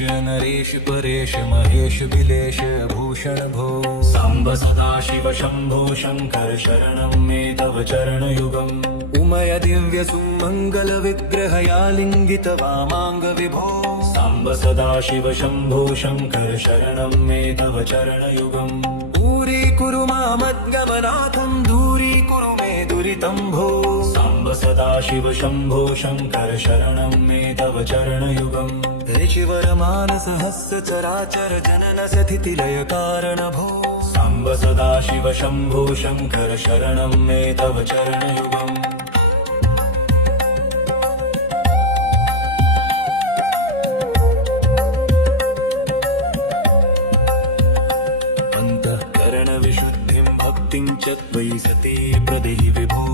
नरेश परेश महेश बिलेश भूषण भो सांब सदाशिव शंभो शंकर शरणं मे तव चरणयुगम् उमय दिव्य सुमंगल विग्रह यालिंगित वामांग विभो सांब सदाशिव शंभो शंकर शरणं मे तव चरणयुगम् दूरीकुरु मामद्गमनाथं दूरीकुरु मे दुरितं भो सांब सदाशिव शंभो शंकर शरणं मे तव चरणयुगम् ऋषिवर मानस हस्य चराचर जनन स्थिति लय कारण भो सांब सदाशिव शंभो शंकर शरणं मे तव चरणयुगम् अंतःकरण विशुद्धिं भक्तिं च त्वयि सती प्रदेहि विभो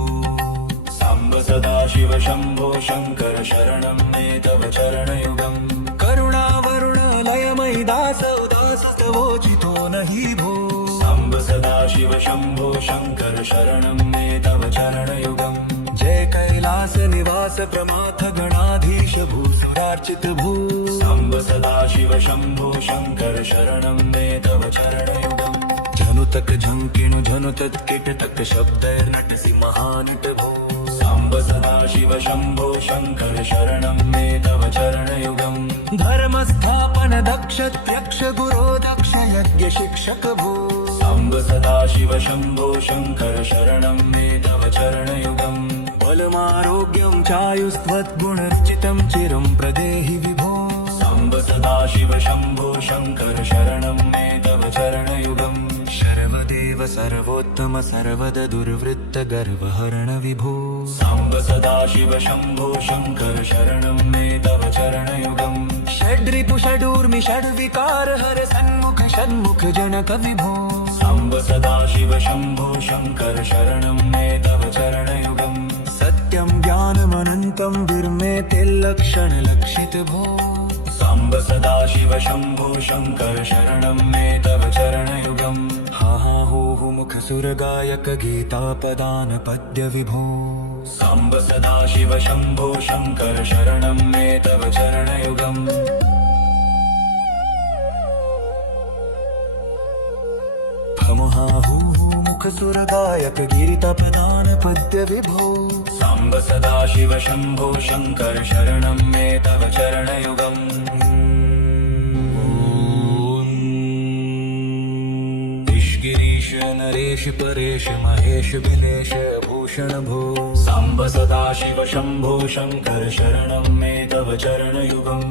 सांब सदाशिव शंभो शंकर शरणं मे तव चरणयुगम् करुणावरुणलयमयि दासोदासस्तवोचितो नहि भो सांब सदाशिव शंभो शंकर शरणं मे तव चरणयुगम् जय कैलास निवास प्रमाथ गणाधीश भूसुरार्चित भू सांब सदाशिव शंभो शंकर शरणं मे तव चरणयुगम् झनुतक झंकिणु झनुतत् किटतक शब्दैर्नटसि महानट भो सांब सदाशिव शंभो शंकर शरणं मे तव चरणयुगम् धर्मस्थापन दक्ष त्यक्ष गुरो दक्ष यज्ञ शिक्षक भू सांब सदाशिव शंभो शंकर शरणं मे तव चरणयुगम् बलमारोग्यं चायुस्त्वद्गुणर्चितं चिरं प्रदेहि विभो सांब सदाशिव शंभो शंकर शरणं मे तव चरणयुगम् सर्वदेव सर्वोत्तम सर्वद दुर्वृत्त गर्वहरण विभो सांब सदाशिव शंभो शंकर शरणं मे तव चरणयुगम् षड्रिपु षडूर्मि षड्विकार हर सन्मुख षण्मुख जनक विभो सांब सदाशिव शंभो शंकर शरणं मे तव चरणयुगम् सत्यं ज्ञानमनन्तं विर्मे तिल्लक्षण लक्षित भो सांब सदाशिव शंभो शंकर शरणं मे तव चरणयुगम् हा हा हो मुख सुरगायक गीतापदान पद्य विभो सांब सदाशिव शंभो शंकर शरणं मे तव चरणयुगम् हा हो मुख सुरगायक गीतापदान पद्य विभो सांब सदाशिव शंभो शंकर शरणं मे तव चरणयुगम् गिरीश नरेश परेश महेश बिलेश भूषण भो सांब सदाशिव शंभो शंकर शरणं मे तव चरणयुगम्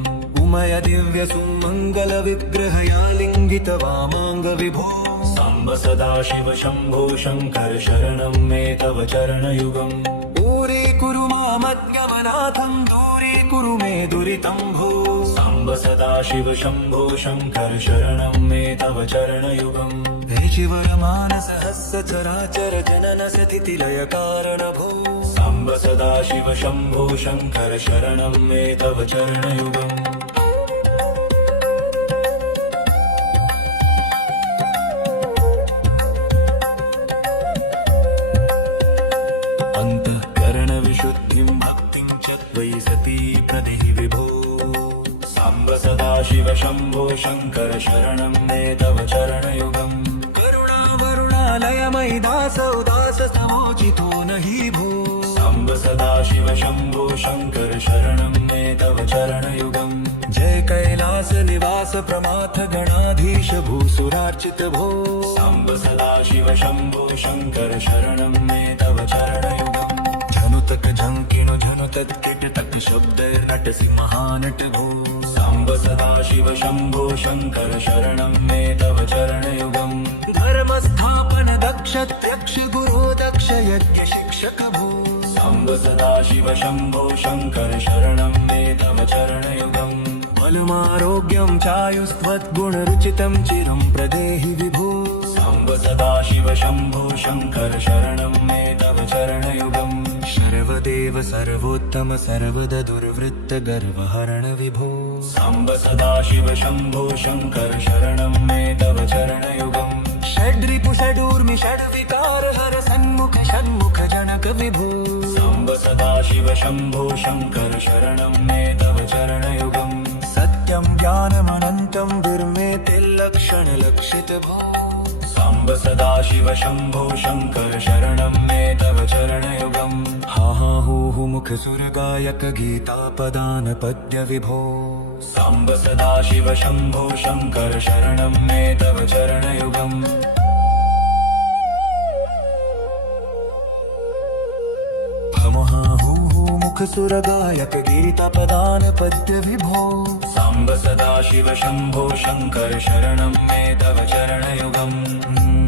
उमय दिव्य सुमंगल विग्रह यालिंगित वामांग विभो सांब सदाशिव शंभो शंकर शरणं मे तव चरणयुगम् दूरीकुरु मामद्गमनाथं दूरीकुरु मे दुरितं भो सांब सदाशिव शंभो शंकर शरणं मे तव चरणयुगम् ऋषिवर मानस हस्य चराचर जनन स्थिति लय कारण भो सांब सदाशिव शंभो शंकर शरणं मे तव चरणयुगम् अंतःकरण विशुद्धिं भक्तिं च त्वयि सती प्रदेहि विभो सांब सदाशिव शंभो शंकर शरणं मे तव चरणयुगम् करुणावरुणालयमयि दासोदासस्तवोचितो नहि भो सांब सदाशिव शंभो शंकर शरणं मे तव चरणयुगम् जय कैलास निवास प्रमाथ गणाधीश भूसुरार्चित भो सांब सदाशिव शंभो शंकर शरणं मे तव चरणयुगम् झनुतक झंकिणु झनुतत् किटतक शब्दैर्नटसि महानट भो सांब सदाशिव शंभो शंकर शरणं मे तव चरणयुगम् धर्मस्थापन दक्ष त्यक्ष गुरो दक्ष यज्ञ शिक्षक भो सांब सदाशिव शंभो शंकर शरणं मे तव चरणयुगम् बलमारोग्यं चायुस्त्वद्गुणरुचितं चिरं प्रदेहि विभो सांब सदाशिव शंभो शंकर शरणं मे तव चरणयुगम् सर्वदेव सर्वोत्तम सर्वद दुर्वृत्त गर्वहरण विभो सांब सदाशिव शंभो शंकर शरणं मे तव चरणयुगम् षड्रिपु षडूर्मि षड्विकार हर सन्मुख षण्मुख जनक विभो सांब सदाशिव शंभो शंकर शरणं मे तव चरणयुगम् सत्यं ज्ञानमनन्तं विर्मेते लक्षणलक्षितभो साम्ब सदाशिव शम्भो शङ्कर शरणं मे तव चरणयुगम् हा हा हू हू मुखसुरगायक गीतापदान पद्य विभो साम्ब सदाशिव शम्भो शङ्कर शरणं मे तव चरणयुगम् मुखसुरगायक गीतापदान पद्य विभो साम्ब सदाशिव शम्भो शङ्कर शरणं मे तव चरणयुगम्